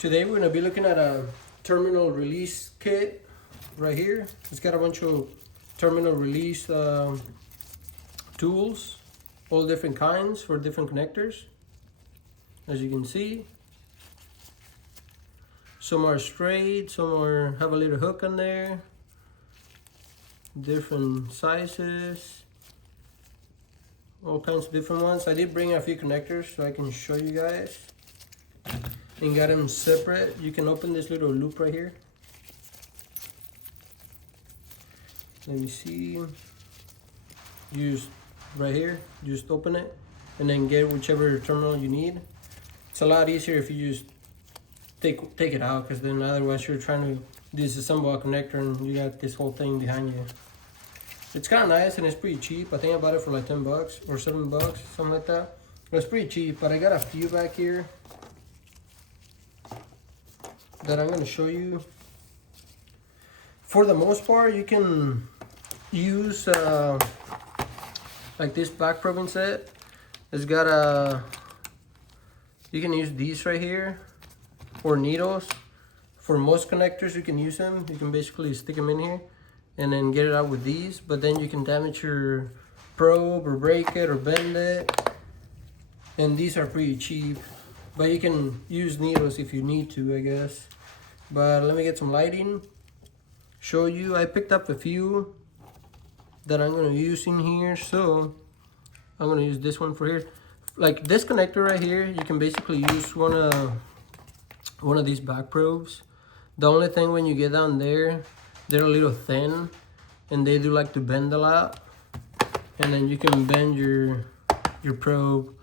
Today we're going to be looking at a terminal release kit right here. It's got a bunch of terminal release tools, all different kinds for different connectors. As you can see, some are straight, some have a little hook on there, different sizes, all kinds of different ones. I did bring a few connectors so I can show you guys. And got them separate. You can open this little loop right here. Let me see. Use right here, just open it and then get whichever terminal you need. It's a lot easier if you just take it out, because then otherwise you're trying to disassemble a connector and you got this whole thing behind you. It's kind of nice and it's pretty cheap. I think I bought it for like 10 bucks or 7 bucks, something like that. It's pretty cheap, but I got a few back here that I'm going to show you. For the most part, you can use like this back probing set. It's got you can use these right here, or needles. For most connectors you can use them. You can basically stick them in here and then get it out with these, but then you can damage your probe or break it or bend it, and these are pretty cheap. But you can use needles if you need to, I guess. But let me get some lighting, show you. I picked up a few that I'm going to use in here. So I'm going to use this one for here. Like this connector right here, you can basically use one of these back probes. The only thing, when you get down there, they're a little thin and they do like to bend a lot. And then you can bend your probe.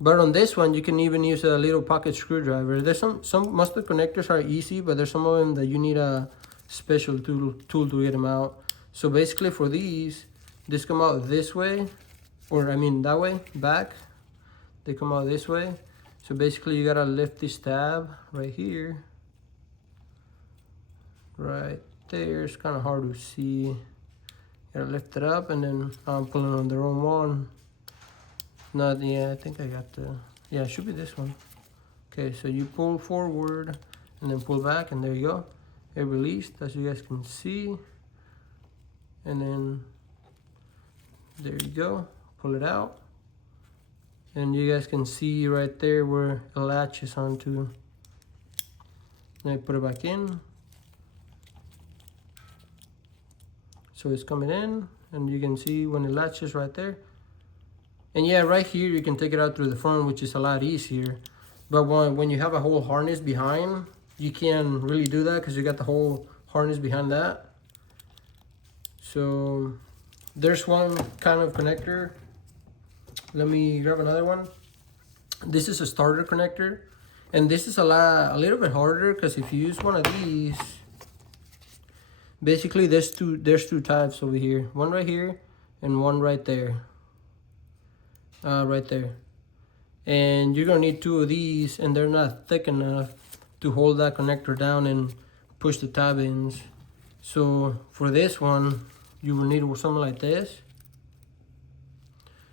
But on this one, you can even use a little pocket screwdriver. There's most of the connectors are easy, but there's some of them that you need a special tool to get them out. So basically for these come out this way, or I mean that way, back. They come out this way. So basically you gotta lift this tab right here. Right there, it's kind of hard to see. You gotta lift it up, and then I'm pulling on the wrong one. Not, yeah, I think I got yeah, it should be this one. Okay, so you pull forward and then pull back, and there you go. It released, as you guys can see. And then there you go, pull it out. And you guys can see right there where it latches onto. Then I put it back in. So it's coming in, and you can see when it latches right there. And yeah, right here you can take it out through the front, which is a lot easier. But when you have a whole harness behind, you can't really do that because you got the whole harness behind that. So there's one kind of connector. Let me grab another one. This is a starter connector, and this is a little bit harder, because if you use one of these, basically there's two types over here. One right here and one right there. Right there. And you're gonna need two of these, and they're not thick enough to hold that connector down and push the tab ins. So for this one, you will need something like this.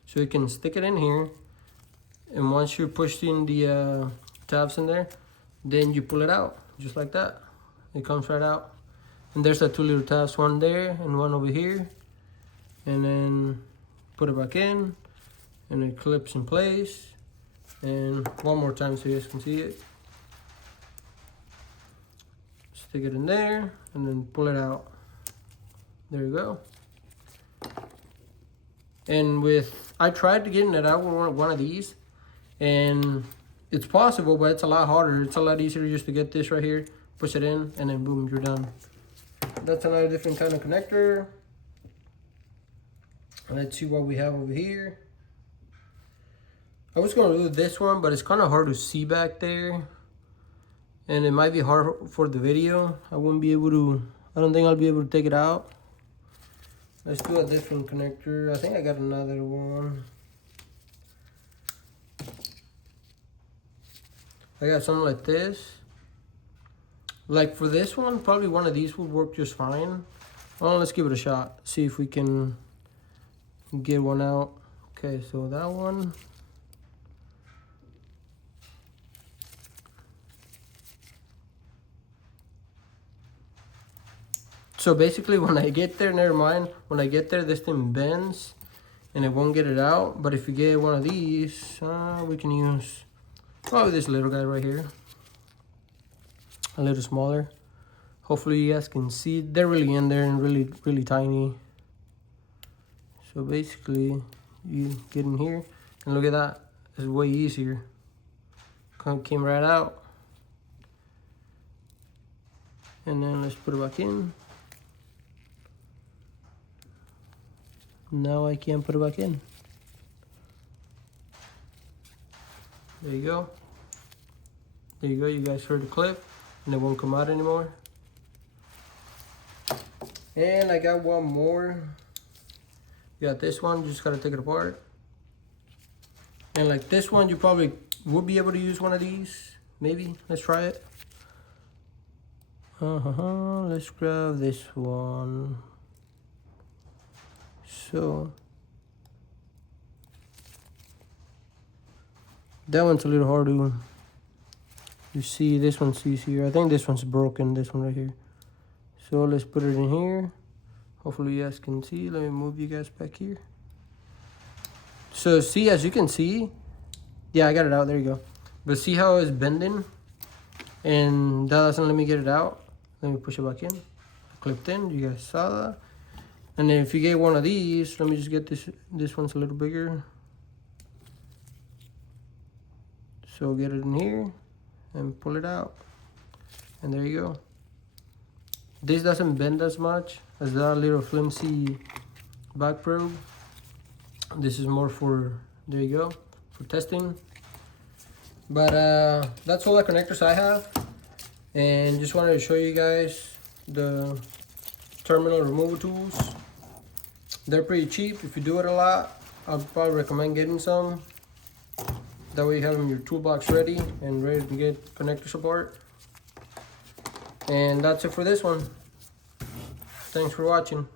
So you can stick it in here, and once you push in the tabs in there, then you pull it out just like that. It comes right out. And there's the two little tabs, one there and one over here. And then put it back in, and it clips in place. And one more time so you guys can see it. Stick it in there and then pull it out. There you go. And I tried to get it out with one of these, and it's possible, but it's a lot harder. It's a lot easier just to get this right here, push it in, and then boom, you're done. That's another different kind of connector. Let's see what we have over here. I was gonna do this one, but it's kind of hard to see back there, and it might be hard for the video. I don't think I'll be able to take it out. Let's do a different connector. I think I got another one. I got something like this. Like for this one, probably one of these would work just fine. Well, let's give it a shot. See if we can get one out. Okay, so that one. So basically when I get there, never mind, when I get there, this thing bends and it won't get it out. But if you get one of these, we can use probably this little guy right here, a little smaller. Hopefully you guys can see, they're really in there and really tiny. So basically you get in here and look at that, it's way easier. Came right out. And then let's put it back in. Now I can't put it back in. There you go. There you go, you guys heard the clip and it won't come out anymore. And I got one more. You got this one, you just gotta take it apart. And like this one, you probably would be able to use one of these. Maybe, let's try it. Let's grab this one. So that one's a little hard to, you see this one's easier. I think this one's broken, this one right here. So let's put it in here. Hopefully you guys can see. Let me move you guys back here. So see, as you can see, yeah, I got it out, there you go. But see how it's bending? And that doesn't let me get it out. Let me push it back in. Clipped in, you guys saw that. And then if you get one of these, let me just get this one's a little bigger. So get it in here and pull it out. And there you go. This doesn't bend as much as that little flimsy back probe. This is more for, there you go, for testing. But that's all the connectors I have. And just wanted to show you guys the terminal removal tools. They're pretty cheap. If you do it a lot, I'd probably recommend getting some. That way you have your toolbox ready and ready to get connectors apart. And that's it for this one. Thanks for watching.